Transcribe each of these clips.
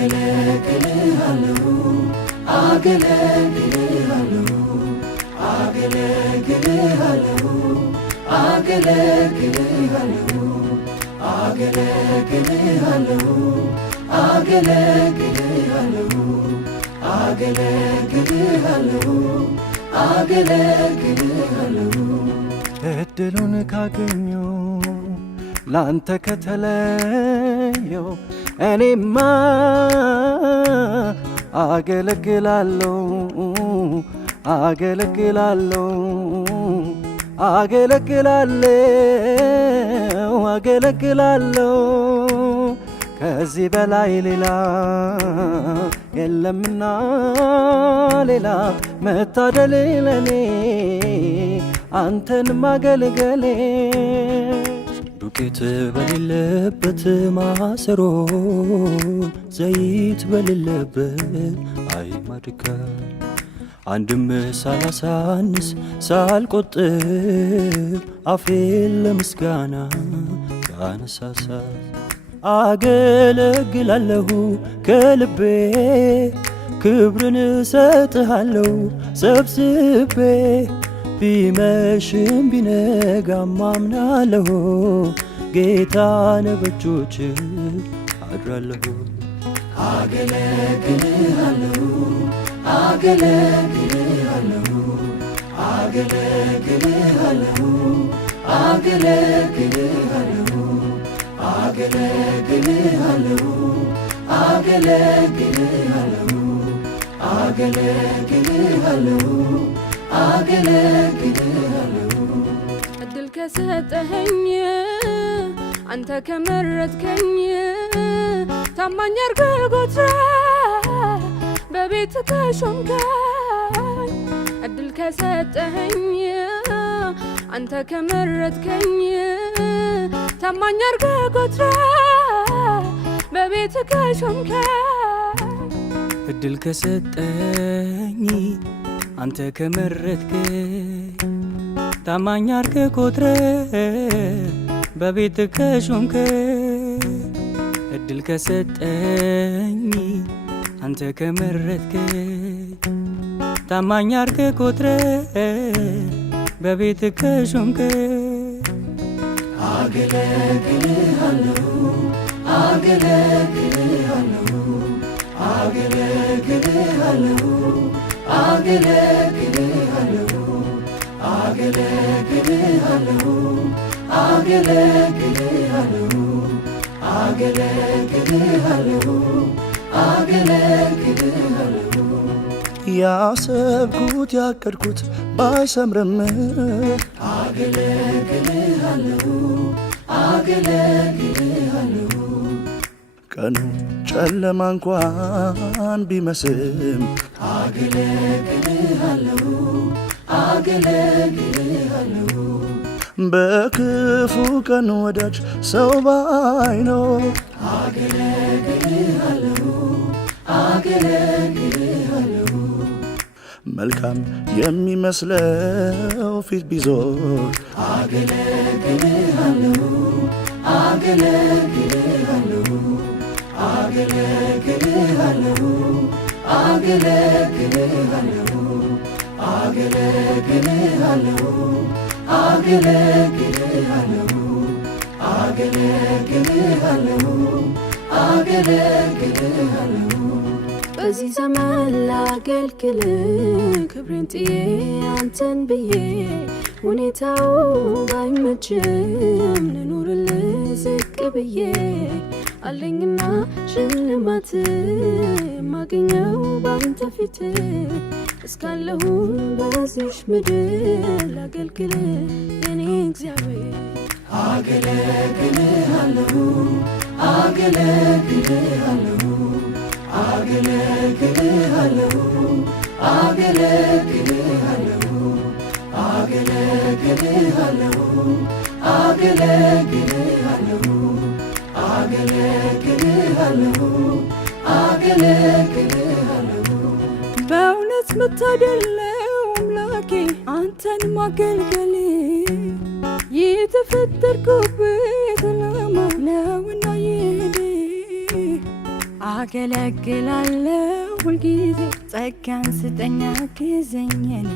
አገለግልሃለሁ አገለግልሃለሁ አገለግልሃለሁ አገለግልሃለሁ አገለግልሃለሁ አገለግልሃለሁ አገለግልሃለሁ አገለግልሃለሁ እድሉን ካገኘው ላንተ ከተለየው እኔማ አገለግላለሁ አገለግላለሁ አገለግላለሁ አገለግላለሁ ከዚህ በላይ ሌላ የለምና ሌላ መታደል ለኔ አንተን ማገልገሌ ዱቄት በሌለበት ማሰሮ ዘይት በሌለበት አይ ማድጋ አንድም ሳላሳንስ ሳልቆጥብ አፌን ለምስጋና ያነሳሳ አገለግላለሁ ከልቤ ክብርን እሰጥሃለሁ ሰብስቤ ቢመሽም ቢነጋም አምናለሁ ጌታን በእጆች አድራለሁ አገለግልሃለሁ አገለግልሃለሁ አገለግልሃለሁ አገለግልሃለሁ አገለግልሃለሁ አገለግልሃለሁ አገለግልሃለሁ አገለግልሃለሁ እድል ከሰጠኸኝ አንተ ከመረጥከኝ ታማኝ አድርገህ ቆጥረህ በቤት ከሾምከኝ እድል ከሰጠኸኝ አንተ ከመረጥከኝ ታማኝ አድርገህ ቆጥረህ በቤት ከሾምከኝ እድል ከሰጠኝ አንተ ከመረጥከኝ ታማኝ አድርገህ ቆጥረህ በቤት ከሾምከኝ እድል ከሰጠኝ አንተ ከመረጥከኝ ታማኝ አድርገህ ቆጥረህ በቤት ከሾምከኝ አገለግልሃለሁ አገለግልሃለሁ አገለግልሃለሁ አገለግልሃለሁ አገለግልሃለሁ አገለግልሃለሁ አገለግልሃለሁ አገለግልሃለሁ ያሰብኩት ያቀድኩት ባይሰምርም አገለግልሃለሁ አገለግልሃለሁ ቀኑ ጨለማ እንኳን ቢመስልም አገለግልሃለሁ አገለግልሃለሁ በክፉ ቀን ወዳጅ ሰው ባይኖር አገለግልሃለሁ አገለግልሃለሁ መልካም የሚመስለው ፊት ቢዞር አገለግልሃለሁ አገለግልሃለሁ አገለግልሃለሁ አገለግልሃለሁ አገለግልሃለሁ አገለግልሃለሁ አገለግልሃለሁ አገለግልሃለሁ በዚህ ዘመን ላገልግል ክብሬን ጥዬ አንተን ብዬ ሁኔታው ባይመችም ልኑርልህ ዝቅ ብዬ አለኝና ሽልማት የማገኘው ባንተ ፊት እስካለሁ በዚህች ምድር ላገልግል የኔ እግዚአብሔር አገለግልሃለሁ አገለግልሃለሁ አገለግልሃለሁ አገለግልሃለሁ አገለግልሃለሁ አገለግልሃለሁ አገለግልሃለሁ አገለግልሃለሁ በእውነት መታደል ነው አምላኬ አንተን ማገልገል የተፈጠርኩበት ዓላማ ነውና አገለግላለሁ ሁልጊዜ ጸጋን ስጠኝ አግዘኝ እኔ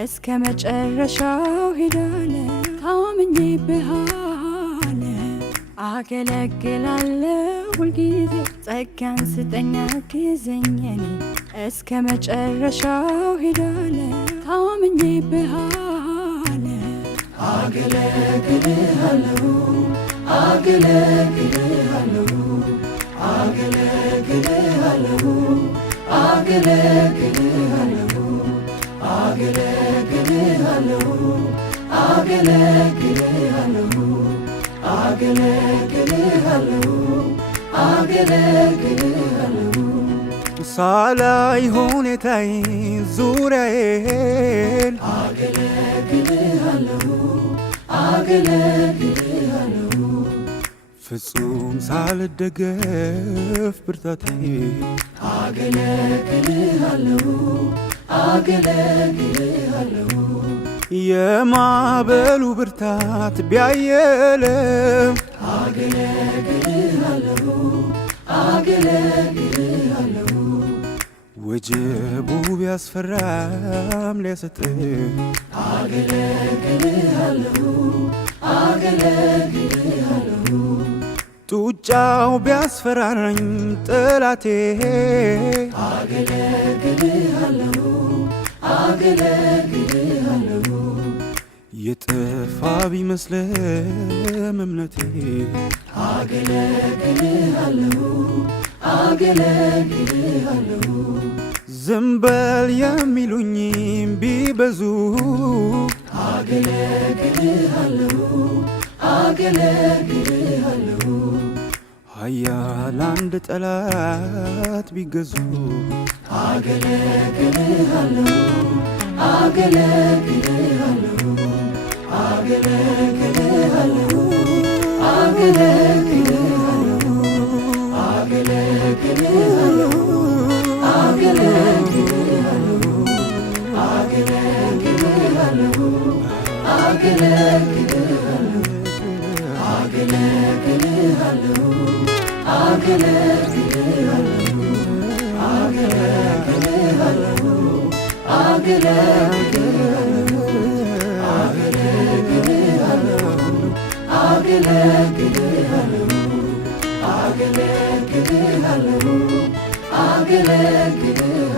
እስከ መጨረሻው ሄዳለሁ ታምኜብሃለሁ አገለግላለሁ ሁልጊዜ ጸጋን ስጠኝ አግዘኝ እኔ እስከ መጨረሻው ሄዳለሁ ታምኜብሃለሁ አገለግልሃለሁ አገለግልሃለሁ አገለግልሃለሁ አገለግልሃለሁ አገለግልሃለሁ አገለግልሃለሁ አገለግልሃለሁ አገለግልሃለሁ ሳላይ ሁኔታዬ ዙሪያዬን አገለግልሃለሁ አገለግልሃለሁ ፍጹም ሳልደገፍ ብርታቴ አገለግልሃለሁ አገለግልሃለሁ የማዕበሉ ብርታት ቢያየለም አገለግልሃለሁ አገለግልሃለሁ ወጀቡ ቢያስፈራም ሊያሰጥም አገለግልሃለሁ አገለግልሃለሁ ጡጫው ቢያስፈራራኝ ጠላቴ አገለግልሃለሁ አገለግልሃለሁ የጠፋ ቢመስልም እምነቴ አገለግልሃለሁ አገለግልሃለሁ ዝም በል የሚሉኝም ቢበዙ አገለግልሃለሁ አገለግልሃለሁ ኃያል አንድ ጠላት ቢገዙ አገለግልሃለሁ አገለግልሃለሁ አገለግልሃለሁ አገለግልሃለሁ አገለግልሃለሁ አገለግልሃለሁ አገለግልሃለሁ አገለግልሃለሁ አገለግልሃለሁ አገለግልሃለሁ አገለግልሃለሁ አገለግልሃለሁ አገለግልሃለሁ አገለግልሃለሁ አገለግልሃለሁ